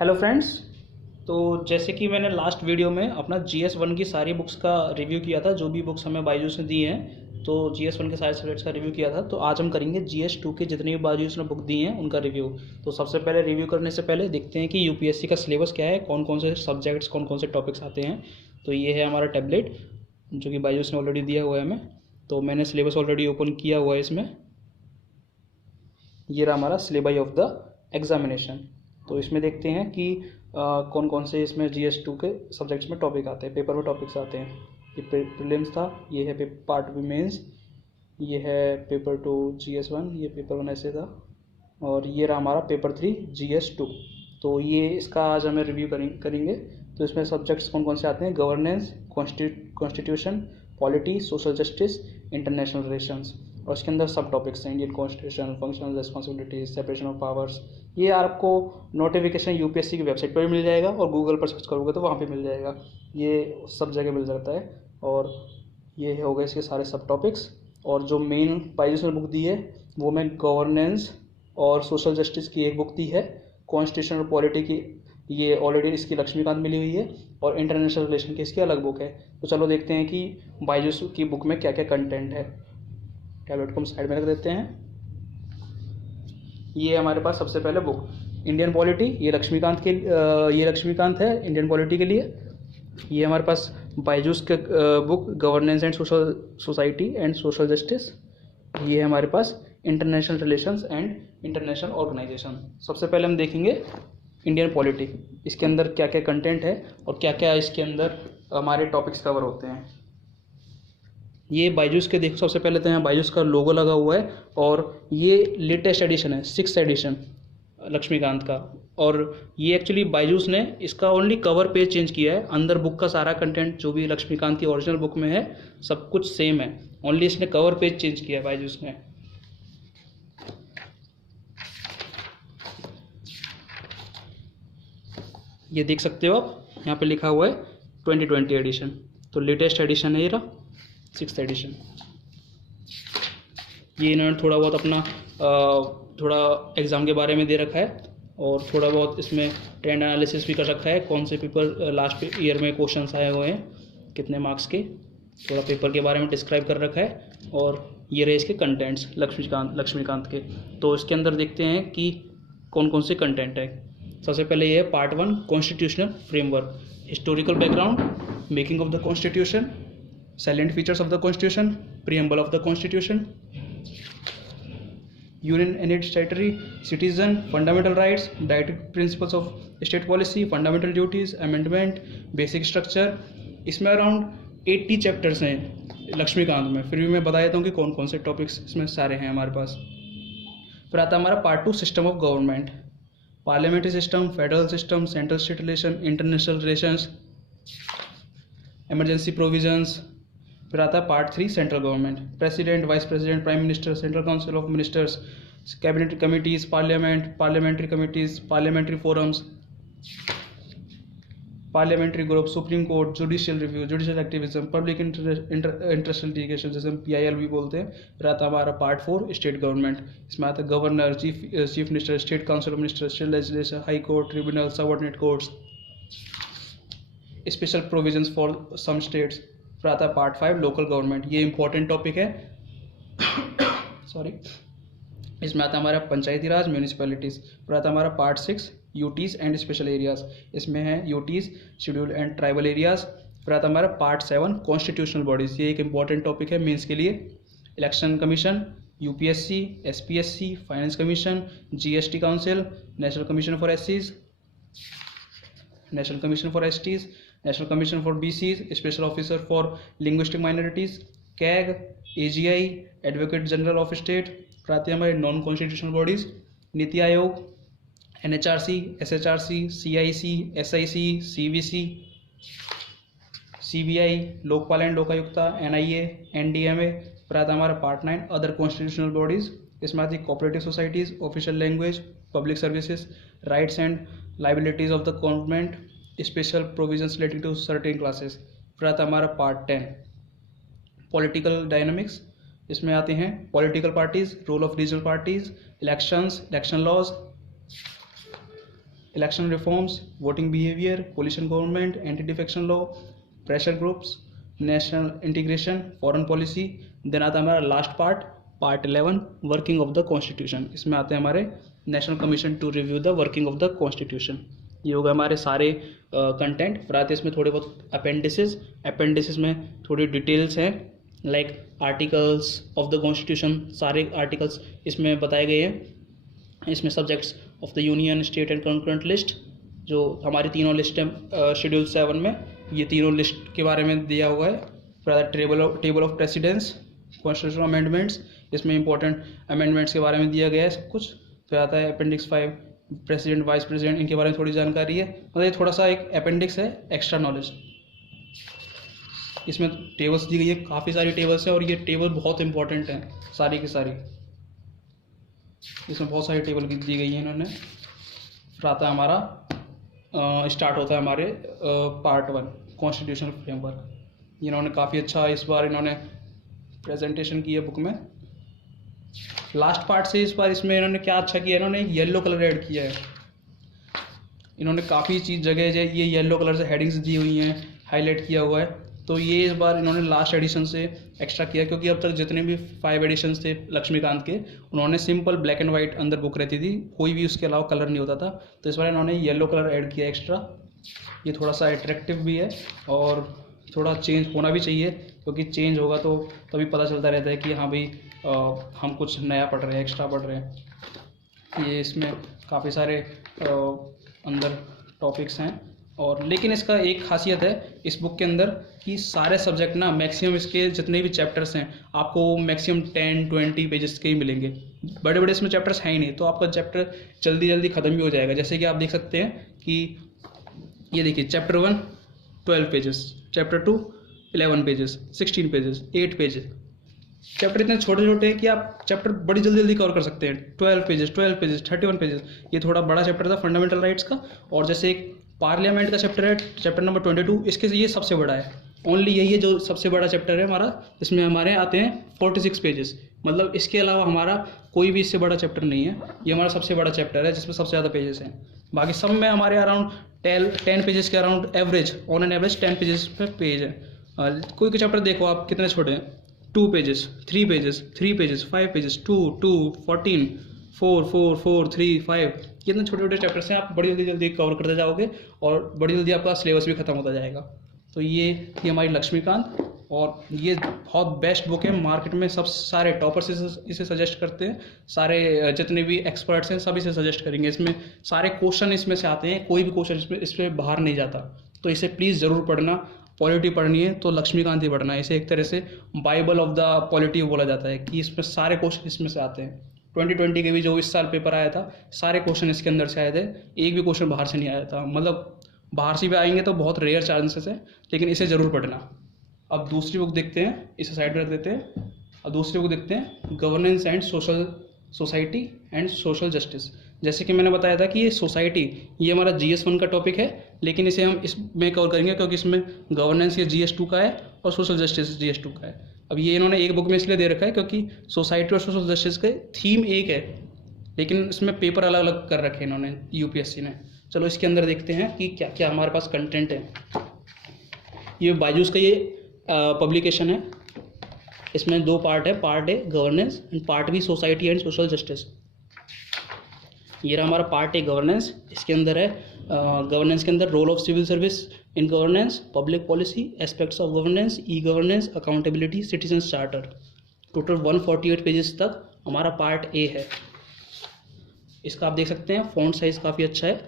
Hello friends. तो जैसे कि मैंने लास्ट वीडियो में अपना GS1 की सारी बुक्स का रिव्यू किया था, जो भी बुक्स हमें बायजूस ने दी हैं, तो GS1 के सारे सब्जेक्ट्स का रिव्यू किया था। तो आज हम करेंगे GS2 के जितनी भी बायजूस ने बुक दी हैं उनका रिव्यू। तो सबसे पहले रिव्यू करने से पहले देखते हैं कि UPSC का सिलेबस क्या है, कौन कौन से सब्जेक्ट्स कौन कौन से टॉपिक्स आते हैं। तो ये है हमारा टैबलेट जो कि बायजूस ने ऑलरेडी दिया हुआ है हमें। तो मैंने सिलेबस ऑलरेडी ओपन किया हुआ है इसमें। ये रहा हमारा सिलेबस ऑफ द एग्जामिनेशन। तो इसमें देखते हैं कि कौन कौन से इसमें GS2 के सब्जेक्ट्स में टॉपिक आते हैं, पेपर में टॉपिक्स आते हैं। ये प्रीलिम्स था, ये है पार्ट बी मेंस, ये है पेपर 2 GS1, ये पेपर 1 ऐसे था, और ये रहा हमारा पेपर 3 GS2। तो ये इसका आज हमें रिव्यू करेंगे। तो इसमें सब्जेक्ट्स कौन कौन से आते हैं: governance, constitution, polity, social justice, international relations. और इसके अंदर सब टॉपिक्स हैं: Indian constitution, functional responsibilities, separation of powers. ये आपको नोटिफिकेशन UPSC की वेबसाइट पर भी मिल जाएगा और गूगल पर सर्च करोगे तो वहाँ पे मिल जाएगा। ये सब जगह मिल जाता है। और ये हो गए इसके सारे सब टॉपिक्स। और जो मेन बायजूस ने बुक दी है वो मैं गवर्नेंस और सोशल जस्टिस की एक बुक दी है। कॉन्स्टिट्यूशन और पॉलिटी की ये ऑलरेडी इसकी लक्ष्मीकांत मिली हुई है, और इंटरनेशनल रिलेशन की इसकी अलग बुक है। तो चलो देखते हैं कि बायजूस की बुक में क्या क्या कंटेंट है। टैबलेट को हम साइड में रख देते हैं। ये हमारे पास सबसे पहले बुक इंडियन पॉलिटी, ये लक्ष्मीकांत है इंडियन पॉलिटी के लिए। ये हमारे पास बायजूस के book governance and social society and social justice. ये है हमारे पास international relations and international organisation. सबसे पहले हम देखेंगे इंडियन पॉलिटी, इसके अंदर क्या क्या कंटेंट है और क्या क्या इसके अंदर हमारे टॉपिक्स कवर होते हैं। ये बायजूस के देखो, सबसे पहले तो यहाँ बायजूस का लोगो लगा हुआ है, और ये लेटेस्ट एडिशन है, 6th एडिशन लक्ष्मीकांत का। और ये एक्चुअली बायजूस ने इसका ओनली कवर पेज चेंज किया है। अंदर बुक का सारा कंटेंट जो भी लक्ष्मीकांत की ओरिजिनल बुक में है सब कुछ सेम है, ओनली इसने कवर पेज चेंज किया है बायजूस ने। ये देख सकते हो आप, यहाँ पे लिखा हुआ है 2020 एडिशन। तो लेटेस्ट एडिशन है ये रहा, 6th एडिशन। ये इन्होंने थोड़ा बहुत अपना थोड़ा एग्ज़ाम के बारे में दे रखा है, और थोड़ा बहुत इसमें ट्रेंड एनालिसिस भी कर रखा है, कौन से पेपर लास्ट ईयर में क्वेश्चंस आए हुए हैं, कितने मार्क्स के, थोड़ा पेपर के बारे में डिस्क्राइब कर रखा है। और ये रहे इसके कंटेंट्स लक्ष्मीकांत के। तो इसके अंदर देखते हैं कि कौन कौन से कंटेंट है। सबसे पहले ये है part 1 constitutional framework, historical background, making of the constitution, salient features of the constitution, preamble of the constitution, union and its statutory, citizen, fundamental rights, directive principles of state policy, fundamental duties, amendment, basic structure। इसमें around 80 chapters हैं लक्ष्मीकांत में। फिर भी मैं बता देता हूँ कि कौन कौन से टॉपिक्स इसमें सारे हैं हमारे पास। फिर आता है हमारा part 2 system of government, parliamentary system, federal system, central state relation, international relations, emergency provisions. फिर आता है part 3 central government, president, vice president, prime minister, central council of ministers, cabinet committees, parliament, parliamentary committees, parliamentary forums, parliamentary group, supreme court, judicial review, judicial activism, public interest litigation जैसे हम PIL भी बोलते हैं। फिर आता है हमारा part 4 state government, इसमें आता है governor, chief minister, state council of minister, state legislature, high court, tribunal, subordinate courts, special provisions for some states. फिर आता है पार्ट 5 लोकल गवर्नमेंट, ये इंपॉर्टेंट टॉपिक है सॉरी। इसमें आता है हमारा पंचायती राज, म्यूनिसिपैलिटीज। फिर आता है हमारा part 6 UTs and special areas, इसमें है UTs, schedule and tribal areas. फिर आता है हमारा पार्ट 7 कॉन्स्टिट्यूशनल बॉडीज, ये एक इंपॉर्टेंट टॉपिक है मेंस के लिए। Election commission, UPSC, SPSC, finance commission, GST council, national commission for SCs, national commission for STs, national commission for BCs, special officer for linguistic minorities, CAG, AGI, advocate general of state. फिर आते हैं हमारे non constitutional bodies, NITI Aayog, NHRC, SHRC, CIC, SIC, CVC, CBI, Lokpal and Lokayukta, NIA, NDMA। फिर आता है हमारा part 9 other constitutional bodies, इसमें आती है cooperative societies, official language, public services, rights and liabilities of the government, special provisions relating to certain classes. फिर आता है हमारा पार्ट 10 पॉलिटिकल डायनामिक्स, इसमें आते हैं political parties, role of regional parties, elections, election laws, election reforms, voting behaviour, coalition government, anti defection law, pressure groups, national integration, foreign policy. Then आता है हमारा last part 11 working of the constitution. इसमें आते हैं हमारे national commission to review the working of the constitution. ये होगा हमारे सारे कंटेंट। फिर आते हैं इसमें थोड़े बहुत अपेंडिसेस में थोड़ी डिटेल्स हैं, like articles of the constitution, सारे आर्टिकल्स इसमें बताए गए हैं। इसमें subjects of the union, state and concurrent list, जो हमारी तीनों लिस्ट हैं शेड्यूल 7 में, ये तीनों लिस्ट के बारे में दिया हुआ है। फिर आता है table of presidents, constitutional amendments, इसमें इंपॉर्टेंट अमेंडमेंट्स के बारे में दिया गया है सब कुछ। फिर आता है अपेंडिक्स 5, प्रेसिडेंट, वाइस प्रेसिडेंट, इनके बारे में थोड़ी जानकारी है। मतलब ये थोड़ा सा एक अपेंडिक्स है, एक्स्ट्रा नॉलेज। इसमें टेबल्स दी गई है, काफ़ी सारी टेबल्स हैं और ये टेबल बहुत इंपॉर्टेंट हैं सारी की सारी। इसमें बहुत सारी टेबल दी गई हैं इन्होंने। फिर आता है हमारा स्टार्ट होता है हमारे पार्ट 1 कॉन्स्टिट्यूशनल फ्रेमवर्क। इन्होंने काफ़ी अच्छा इस बार इन्होंने प्रेजेंटेशन की है बुक में। लास्ट पार्ट से इस बार इसमें इन्होंने क्या अच्छा किया, इन्होंने येलो कलर ऐड किया है। इन्होंने काफ़ी चीज़ जगह ये येलो कलर से हेडिंग्स दी हुई हैं, हाईलाइट किया हुआ है। तो ये इस बार इन्होंने लास्ट एडिशन से एक्स्ट्रा किया, क्योंकि अब तक जितने भी 5 एडिशंस थे लक्ष्मीकांत के, उन्होंने सिंपल ब्लैक एंड वाइट अंदर बुक रहती थी, कोई भी उसके अलावा कलर नहीं होता था। तो इस बार इन्होंने येलो कलर ऐड किया एक्स्ट्रा। ये थोड़ा सा अट्रैक्टिव भी है और थोड़ा चेंज होना भी चाहिए, क्योंकि चेंज होगा तो तभी पता चलता रहता है कि हाँ भाई हम कुछ नया पढ़ रहे हैं, एक्स्ट्रा पढ़ रहे हैं। ये इसमें काफ़ी सारे अंदर टॉपिक्स हैं। और लेकिन इसका एक खासियत है इस बुक के अंदर कि सारे सब्जेक्ट ना मैक्सिमम इसके जितने भी चैप्टर्स हैं आपको मैक्सिमम 10-20 पेजेस के ही मिलेंगे। बड़े बड़े इसमें चैप्टर्स हैं ही नहीं, तो आपका चैप्टर जल्दी जल्दी ख़त्म भी हो जाएगा। जैसे कि आप देख सकते हैं कि ये देखिए, chapter 1 12 pages, chapter 2 11 pages, 16 pages, 8 pages. Chapter इतने छोटे छोटे हैं कि आप चैप्टर बड़ी जल्दी जल्दी कवर कर सकते हैं। 12 पेजेस, 31 पेजेस। ये थोड़ा बड़ा चैप्टर था फंडामेंटल राइट्स का। और जैसे एक पार्लियामेंट का चैप्टर है, चैप्टर नंबर 22, इसके ये सबसे बड़ा है। ओनली यही है जो सबसे बड़ा चैप्टर है हमारा। इसमें हमारे आते हैं 46 पेजेस। मतलब इसके अलावा हमारा कोई भी इससे बड़ा चैप्टर नहीं है। ये हमारा सबसे बड़ा चैप्टर है जिसमें सबसे ज़्यादा पेजेस हैं। बाकी सब में हमारे अराउंड 10 पेजेस के around average, on an average 10 pages पे पेज है। कोई चैप्टर देखो आप कितने छोटे हैं, 2 पेजेस, 3 पेजेस, 3 पेजेस, 5 पेजेस, 2, 14, 4, 4, 4, 3, 5। कितने छोटे छोटे चैप्टर्स हैं, आप बड़ी जल्दी कवर करते जाओगे और बड़ी जल्दी आपका सिलेबस भी खत्म होता जाएगा। तो ये थी हमारी लक्ष्मीकांत, और ये बहुत बेस्ट बुक है। मार्केट में सब सारे टॉपर्स इसे सजेस्ट करते हैं, सारे जितने भी एक्सपर्ट्स हैं सब इसे सजेस्ट करेंगे। इसमें सारे क्वेश्चन इसमें से आते हैं, कोई भी क्वेश्चन इसमें बाहर नहीं जाता। तो इसे प्लीज़ ज़रूर पढ़ना। पॉलिटी पढ़नी है तो लक्ष्मीकांत ही पढ़ना है। इसे एक तरह से बाइबल ऑफ द पॉलिटी बोला जाता है कि इसमें सारे क्वेश्चन इसमें से आते हैं। 2020 के भी जो इस साल पेपर आया था, सारे क्वेश्चन इसके अंदर से आए थे, एक भी क्वेश्चन बाहर से नहीं आया था। मतलब बाहर से भी आएंगे तो बहुत रेयर चांसेस है, लेकिन इसे ज़रूर पढ़ना। अब दूसरी बुक देखते हैं, इसे साइड में रख देते हैं। अब दूसरी बुक देखते हैं, governance and society and social justice. जैसे कि मैंने बताया था कि ये सोसाइटी, ये हमारा GS1 का टॉपिक है, लेकिन इसे हम इसमें कवर करेंगे क्योंकि इसमें गवर्नेंस ये GS2 का है और सोशल जस्टिस GS2 का है। अब ये इन्होंने एक बुक में इसलिए दे रखा है क्योंकि सोसाइटी और सोशल जस्टिस के थीम एक है, लेकिन इसमें पेपर अलग अलग कर रखे हैं इन्होंने UPSC ने। चलो इसके अंदर देखते हैं कि क्या क्या हमारे पास कंटेंट है। ये बायजूस का ये पब्लिकेशन है। इसमें 2 पार्ट है, part A governance and part B society and social justice. ये रहा हमारा पार्ट ए गवर्नेंस। इसके अंदर है गवर्नेंस के अंदर role of civil service in governance, public policy, aspects of governance, e governance, accountability, citizens charter. Total 148 pages तक हमारा पार्ट ए है। इसका आप देख सकते हैं फॉन्ट साइज़ काफ़ी अच्छा है,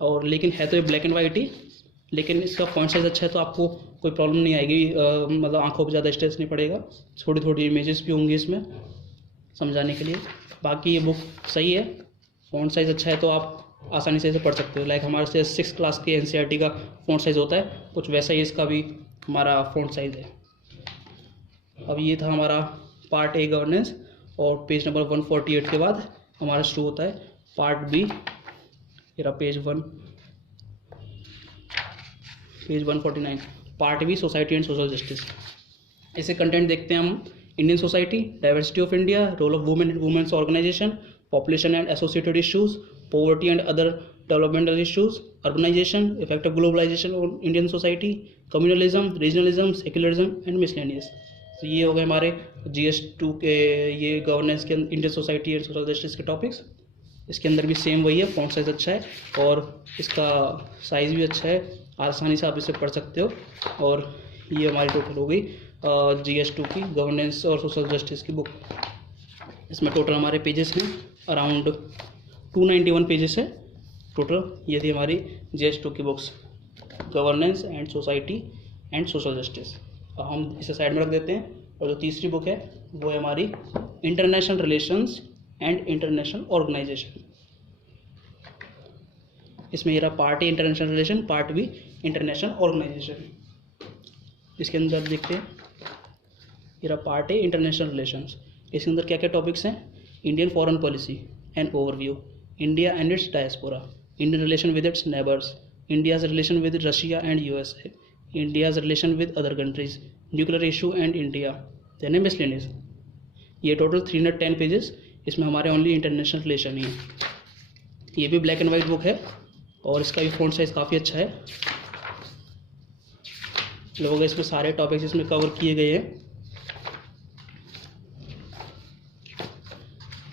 और लेकिन है तो ये ब्लैक एंड वाइट ही, लेकिन इसका फॉन्ट साइज़ अच्छा है तो आपको कोई प्रॉब्लम नहीं आएगी। मतलब आंखों पर ज़्यादा स्ट्रेस नहीं पड़ेगा। थोड़ी थोड़ी इमेजेस भी होंगी इसमें समझाने के लिए। बाकी ये बुक सही है, फॉन्ट साइज़ अच्छा है तो आप आसानी से इसे पढ़ सकते हो। लाइक हमारे से 6 क्लास के NCERT का फॉन्ट साइज़ होता है, कुछ वैसा ही इसका भी हमारा फॉन्ट साइज़ है। अब ये था हमारा पार्ट ए गवर्नेंस, और पेज नंबर 148 के बाद हमारा शुरू होता है पार्ट बी। मेरा page 149, part B society and social justice. इसे कंटेंट देखते हैं हम। Indian society, diversity of India, role of women and women's organisation, population and associated issues, poverty and other developmental issues, urbanization, effect of globalization on Indian society, communalism, regionalism, secularism and miscellaneous। तो ये हो गए हमारे GS2 के ये governance के Indian society and social justice के topics. इसके अंदर भी सेम वही है, फॉन्ट साइज़ अच्छा है और इसका साइज़ भी अच्छा है, आसानी से आप इसे पढ़ सकते हो। और ये हमारी टोटल हो गई GS2 की गवर्नेंस और सोशल जस्टिस की बुक। इसमें टोटल हमारे पेजेस हैं अराउंड 291 पेजेस है टोटल। ये थी हमारी GS2 की books, governance and society and social justice. अब हम इसे साइड में रख देते हैं। और जो तीसरी बुक है वो है हमारी international relations and international organisation. इसमें ये रहा part A international relation, part B international organisation. इसके अंदर देखते हैं, ये रहा पार्ट ए इंटरनेशनल रिलेशंस। इसके अंदर क्या क्या टॉपिक्स हैं? Indian foreign policy and overview, India and its diaspora, Indian relation with its neighbours, India's relation with Russia and USA, India's relation with other countries, nuclear issue and India, then miscellaneous. ये total 310 pages. इसमें हमारे only international relation ही है। ये भी black and white book है और इसका भी फॉन्ट साइज़ काफ़ी अच्छा है। लोगों इसमें सारे टॉपिक्स इसमें कवर किए गए हैं।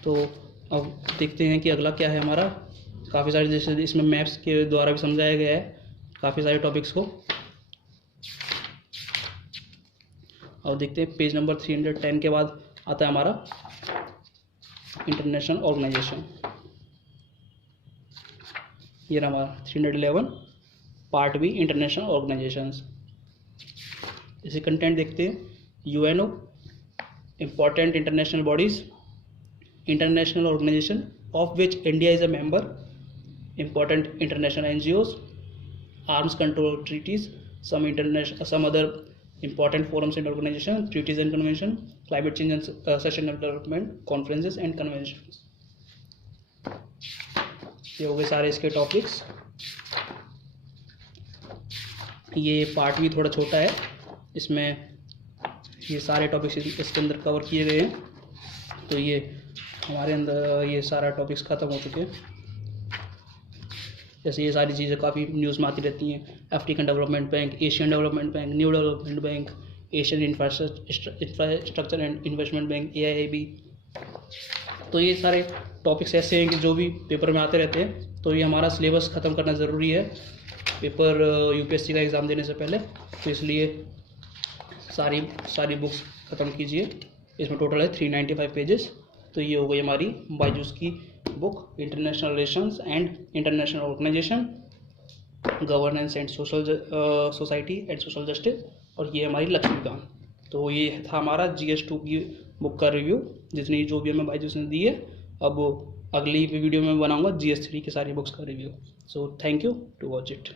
तो अब देखते हैं कि अगला क्या है हमारा। काफ़ी सारे जैसे इसमें मैप्स के द्वारा भी समझाया गया है काफ़ी सारे टॉपिक्स को। और देखते हैं पेज नंबर 310 के बाद आता है हमारा इंटरनेशनल ऑर्गेनाइजेशन। ये रहा हमारा 311 पार्ट बी इंटरनेशनल ऑर्गेनाइजेशंस। इसे कंटेंट देखते हैं। UNO, important international bodies, international organization of which India is a member, important international NGOs, arms control treaties, some other important forums and organizations, treaties and convention, climate change and sustainable development conferences and conventions। ये हो गए सारे इसके topics. ये part भी थोड़ा छोटा है, इसमें ये सारे टॉपिक्स इसके अंदर कवर किए गए हैं। तो ये हमारे अंदर ये सारा टॉपिक्स ख़त्म हो चुके हैं। जैसे ये सारी चीज़ें काफ़ी न्यूज़ में आती रहती हैं, African development bank, Asian development bank, new development bank, Asian infrastructure and investment bank, AIIB। तो ये सारे टॉपिक्स ऐसे हैं कि जो भी पेपर में आते रहते हैं। तो ये हमारा सिलेबस ख़त्म करना ज़रूरी है पेपर UPSC का एग्ज़ाम देने से पहले। तो इसलिए सारी बुक्स ख़त्म कीजिए। इसमें टोटल है 395 पेजेस। तो ये हो गई हमारी बायजूस की book international relations and international organisation, governance and society and social justice. और ये हमारी लक्ष्मीकांत। तो ये था हमारा GS2 की बुक का रिव्यू, जितनी जो भी हमें बायजूस ने दी है। अब अगली वीडियो में बनाऊंगा GS3 की सारी बुक्स का review. So thank you to watch it.